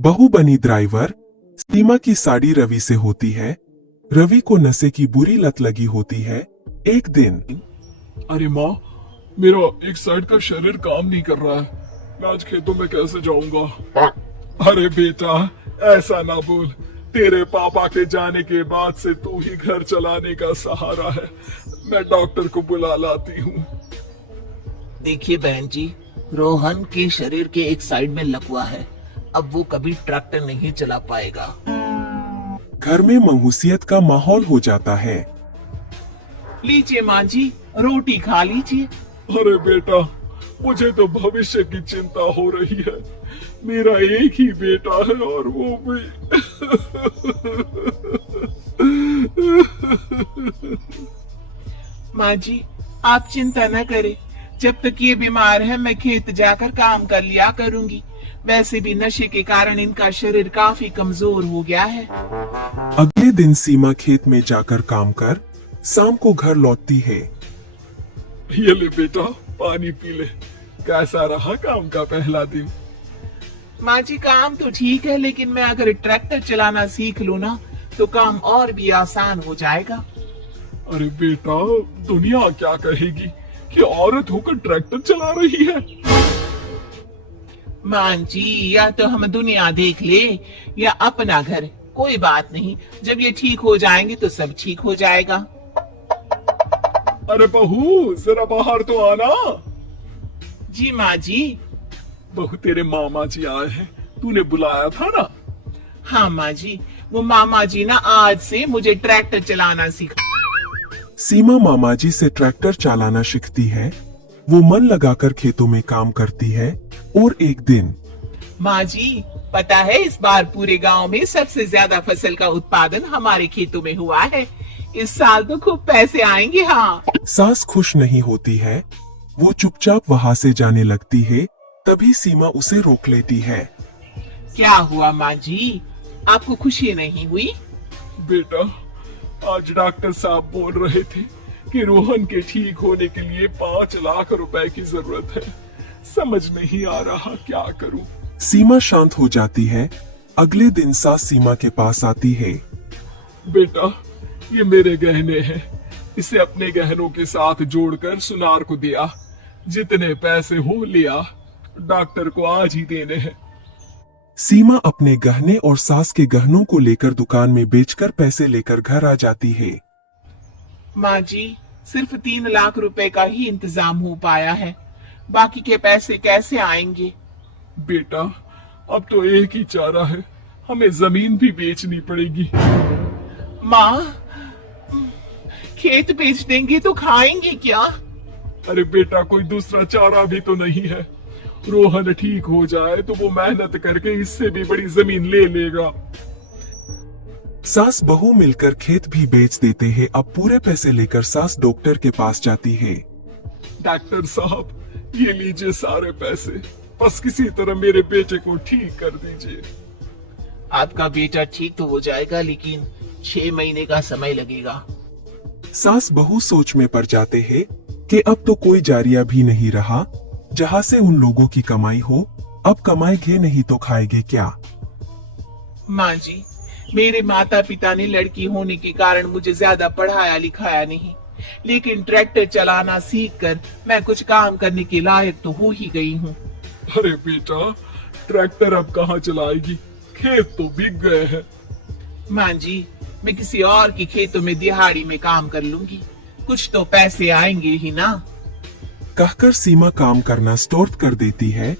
बहू बनी ड्राइवर। सीमा की साड़ी रवि से होती है। रवि को नशे की बुरी लत लगी होती है। एक दिन अरे माँ, मेरा एक साइड का शरीर काम नहीं कर रहा है। मैं आज खेतों में कैसे जाऊंगा? अरे बेटा, ऐसा ना बोल। तेरे पापा के जाने के बाद से तू ही घर चलाने का सहारा है। मैं डॉक्टर को बुला लाती हूँ। देखिए बहन जी, रोहन के शरीर के एक साइड में लकवा है। अब वो कभी ट्रैक्टर नहीं चला पाएगा। घर में मंहूसियत का माहौल हो जाता है। लीजिए माँ जी, रोटी खा लीजिए। अरे बेटा, मुझे तो भविष्य की चिंता हो रही है। मेरा एक ही बेटा है और वो भी माँ जी, आप चिंता न करें। जब तक ये बीमार है मैं खेत जाकर काम कर लिया करूंगी। वैसे भी नशे के कारण इनका शरीर काफी कमजोर हो गया है। अगले दिन सीमा खेत में जाकर काम कर शाम को घर लौटती है। ये ले बेटा, पानी पी ले। कैसा रहा काम का पहला दिन? माँ जी, काम तो ठीक है, लेकिन मैं अगर ट्रैक्टर चलाना सीख लूँ ना तो काम और भी आसान हो जाएगा। अरे बेटा, दुनिया क्या कहेगी कि औरत होकर ट्रैक्टर चला रही है? माँ जी, या तो हम दुनिया देख ले या अपना घर, कोई बात नहीं। जब ये ठीक हो जाएंगे तो सब ठीक हो जाएगा। अरे बहू, जरा बाहर तो आना। जी माँ जी। बहू, तेरे मामा जी आए हैं, तूने बुलाया था ना? हाँ माँ जी, वो मामा जी ना आज से मुझे ट्रैक्टर चलाना सिखा। सीमा मामा जी से ट्रैक्टर चलाना सीखती है। वो मन लगाकर खेतों में काम करती है। और एक दिन माँ जी, पता है इस बार पूरे गांव में सबसे ज्यादा फसल का उत्पादन हमारे खेतों में हुआ है। इस साल तो खूब पैसे आएंगे। हाँ। सास खुश नहीं होती है। वो चुपचाप वहाँ से जाने लगती है। तभी सीमा उसे रोक लेती है। क्या हुआ माँ जी, आपको खुशी नहीं हुई? बेटा, आज डॉक्टर साहब बोल रहे थे कि रोहन के ठीक होने के लिए 5 लाख रुपए की जरूरत है। समझ नहीं आ रहा क्या करूं। सीमा शांत हो जाती है। अगले दिन सास सीमा के पास आती है। बेटा, ये मेरे गहने हैं। इसे अपने गहनों के साथ जोड़कर सुनार को दिया। जितने पैसे हो लिया, डॉक्टर को आज ही देने हैं। सीमा अपने गहने और सास के गहनों को लेकर दुकान में बेचकर पैसे लेकर घर आ जाती है। माँ जी, सिर्फ 3 लाख रुपए का ही इंतजाम हो पाया है। बाकी के पैसे कैसे आएंगे? बेटा, अब तो एक ही चारा है, हमें जमीन भी बेचनी पड़ेगी। माँ, खेत बेच देंगे तो खाएंगे क्या? अरे बेटा, कोई दूसरा चारा भी तो नहीं है। रोहन ठीक हो जाए तो वो मेहनत करके इससे भी बड़ी जमीन ले लेगा। सास बहू मिलकर खेत भी बेच देते हैं। अब पूरे पैसे लेकर सास डॉक्टर के पास जाती है। डॉक्टर साहब, ये लीजिए सारे पैसे। बस किसी तरह मेरे बेटे को ठीक कर दीजिए। आपका बेटा ठीक तो हो जाएगा, लेकिन 6 महीने का समय लगेगा। सास बहू सोच में पड़ जाते हैं कि अब तो कोई जारिया भी नहीं रहा जहाँ से उन लोगों की कमाई हो। अब कमाएंगे नहीं तो खाएंगे क्या? माँ जी, मेरे माता पिता ने लड़की होने के कारण मुझे ज्यादा पढ़ाया लिखाया नहीं, लेकिन ट्रैक्टर चलाना सीखकर मैं कुछ काम करने के लायक तो हो ही गई हूँ। अरे बेटा, ट्रैक्टर अब कहाँ चलाएगी? खेत तो बिक गए हैं। माँ जी, मैं किसी और के खेतों में दिहाड़ी में काम कर लूंगी, कुछ तो पैसे आएंगे ही ना। कहकर सीमा काम करना स्टार्ट कर देती है।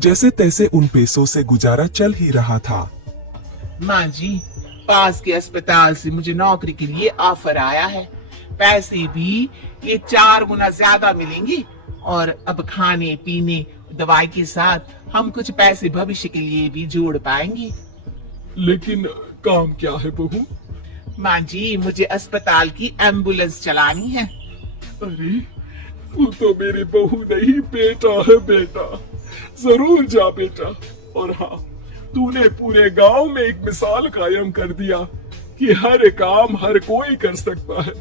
जैसे तैसे उन पैसों से गुजारा चल ही रहा था। माँ जी, पास के अस्पताल से मुझे नौकरी के लिए ऑफर आया है। पैसे भी ये 4 गुना ज्यादा मिलेंगे और अब खाने पीने दवाई के साथ हम कुछ पैसे भविष्य के लिए भी जोड़ पाएंगे। लेकिन काम क्या है बहू? माँ जी, मुझे अस्पताल की एम्बुलेंस चलानी है। अरे, तू तो मेरी बहू नहीं, बेटा है बेटा। जरूर जा बेटा। और हाँ, तूने पूरे गांव में एक मिसाल कायम कर दिया कि हर काम हर कोई कर सकता है।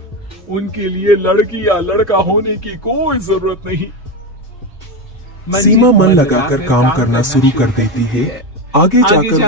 उनके लिए लड़की या लड़का होने की कोई जरूरत नहीं। सीमा मन लगाकर काम करना शुरू कर देती है। आगे जाकर